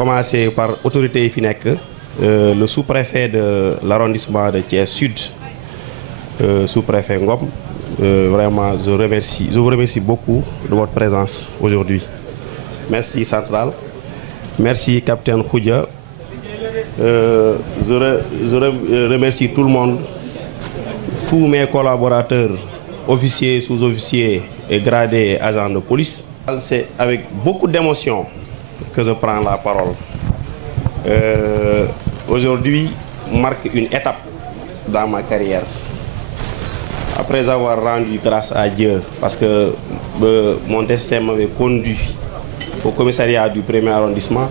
commencer par autorité FINEC, le sous-préfet de l'arrondissement de Thiès Sud, sous-préfet Ngom. Vraiment, je vous remercie beaucoup de votre présence aujourd'hui. Merci Central, merci Capitaine Khoudia. Je remercie tout le monde, tous mes collaborateurs, officiers, sous-officiers et gradés et agents de police. C'est avec beaucoup d'émotion que je prends la parole. Aujourd'hui marque une étape dans ma carrière. Après avoir rendu grâce à Dieu, parce que mon destin m'avait conduit au commissariat du 1er arrondissement,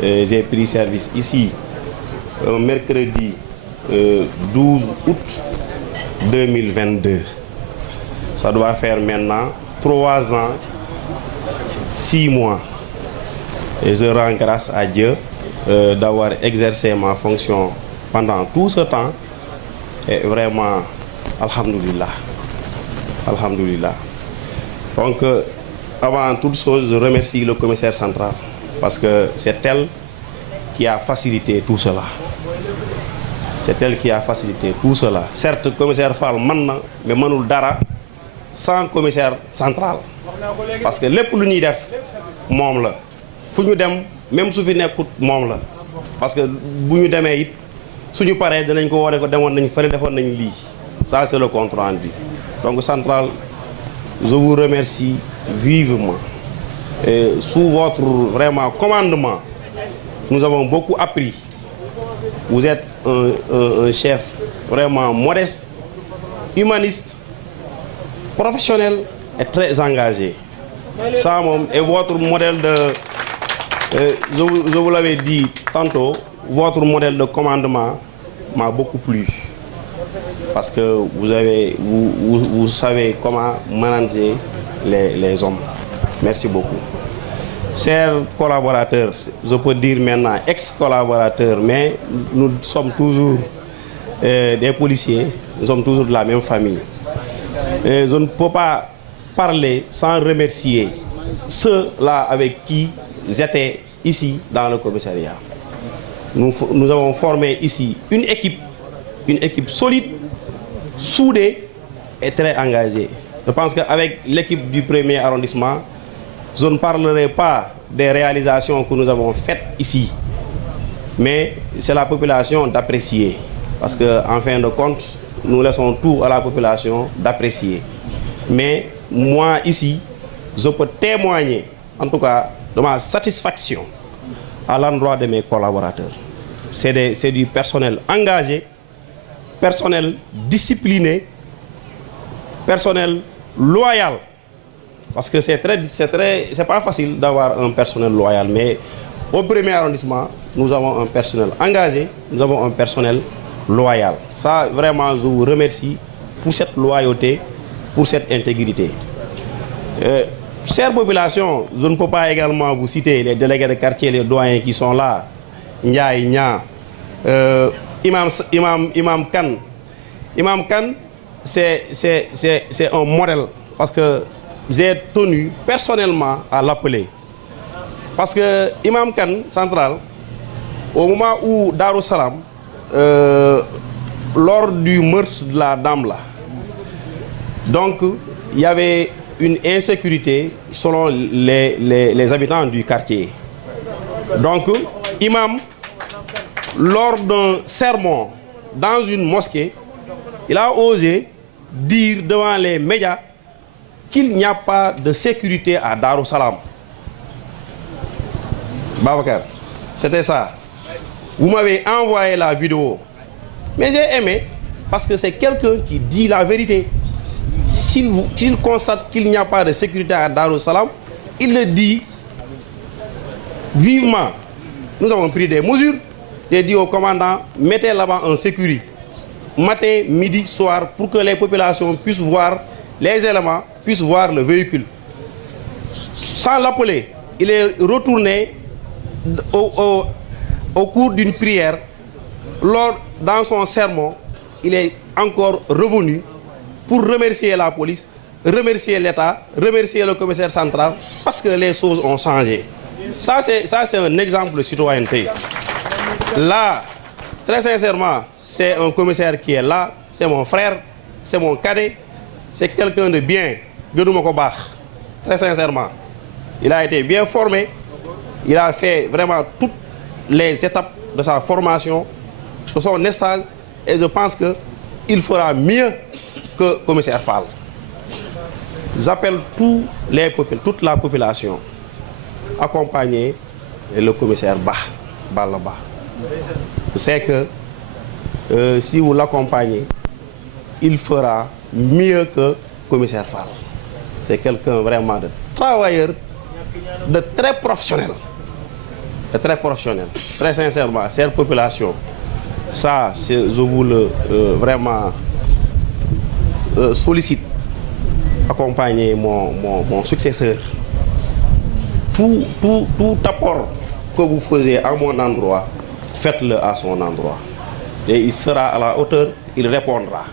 j'ai pris service ici un mercredi 12 août 2022. Ça doit faire maintenant 3 ans, 6 mois. Et je rends grâce à Dieu d'avoir exercé ma fonction pendant tout ce temps. Et vraiment, alhamdoulilah. Alhamdoulilah. Donc, avant toute chose, je remercie le commissaire central parce que c'est elle qui a facilité tout cela. C'est elle qui a facilité tout cela. Certes, le commissaire Fall maintenant, mais Manoul Dara, sans commissaire central. Parce que les plus nous def, mom la. Fu ñu dem, même su fi nekkut mom la. Parce que bu ñu démé it suñu paré dinañ ko wone ko démon nañ fele defon nañ li. Ça c'est le compte rendu. Donc central, je vous remercie vivement. Et sous votre vraiment commandement, nous avons beaucoup appris. Vous êtes un chef vraiment modeste, humaniste, professionnel et très engagé. Ça, et votre modèle de... je vous l'avais dit tantôt, votre modèle de commandement m'a beaucoup plu. Parce que vous savez comment manager les hommes. Merci beaucoup. Chers collaborateurs, je peux dire maintenant ex-collaborateurs, mais nous sommes toujours des policiers, nous sommes toujours de la même famille. Et je ne peux pas parler sans remercier ceux-là avec qui j'étais ici dans le commissariat. Nous avons formé ici une équipe solide, soudée et très engagée. Je pense qu'avec l'équipe du 1er arrondissement, je ne parlerai pas des réalisations que nous avons faites ici, mais c'est la population d'apprécier. Parce qu'en fin de compte, nous laissons tout à la population d'apprécier. Mais moi ici, je peux témoigner, en tout cas, de ma satisfaction à l'endroit de mes collaborateurs. C'est du personnel engagé, personnel discipliné, personnel loyal. Parce que c'est pas facile d'avoir un personnel loyal, mais au 1er arrondissement, nous avons un personnel engagé, nous avons un personnel loyal. Ça, vraiment, je vous remercie pour cette loyauté, pour cette intégrité. Chère population, je ne peux pas également vous citer les délégués de quartier, les doyens qui sont là, Ndiaye, Nya, Imam Khan. Imam Khan, c'est un modèle parce que j'ai tenu personnellement à l'appeler. Parce que Imam Khan, central, au moment où Darou Salam, lors du meurtre de la dame là, donc il y avait une insécurité selon les habitants du quartier. Donc, Imam, lors d'un sermon dans une mosquée, il a osé dire devant les médias qu'il n'y a pas de sécurité à Darou Salam. Babacar, c'était ça. Vous m'avez envoyé la vidéo. Mais j'ai aimé parce que c'est quelqu'un qui dit la vérité. S'il constate qu'il n'y a pas de sécurité à Darou Salam, il le dit vivement. Nous avons pris des mesures. J'ai dit au commandant, mettez là-bas en sécurité. Matin, midi, soir, pour que les populations puissent voir les éléments, puissent voir le véhicule. Sans l'appeler, il est retourné au cours d'une prière. Dans son sermon, il est encore revenu pour remercier la police, remercier l'État, remercier le commissaire central, parce que les choses ont changé. Ça, c'est un exemple de citoyenneté. Là, très sincèrement, c'est un commissaire qui est là, c'est mon frère, c'est mon cadet, c'est quelqu'un de bien, très sincèrement. Il a été bien formé, il a fait vraiment toutes les étapes de sa formation, de son stage, et je pense qu'il fera mieux que le commissaire Fall. J'appelle toute la population à accompagner le commissaire Balaba. Je sais que si vous l'accompagnez, il fera mieux que le commissaire Fall. C'est quelqu'un vraiment de travailleur, de très professionnel. Très professionnel. Très sincèrement, cette population, ça, je vous le vraiment sollicite, accompagner mon successeur. Tout apport que vous faisiez à mon endroit, faites-le à son endroit. Et il sera à la hauteur, il répondra.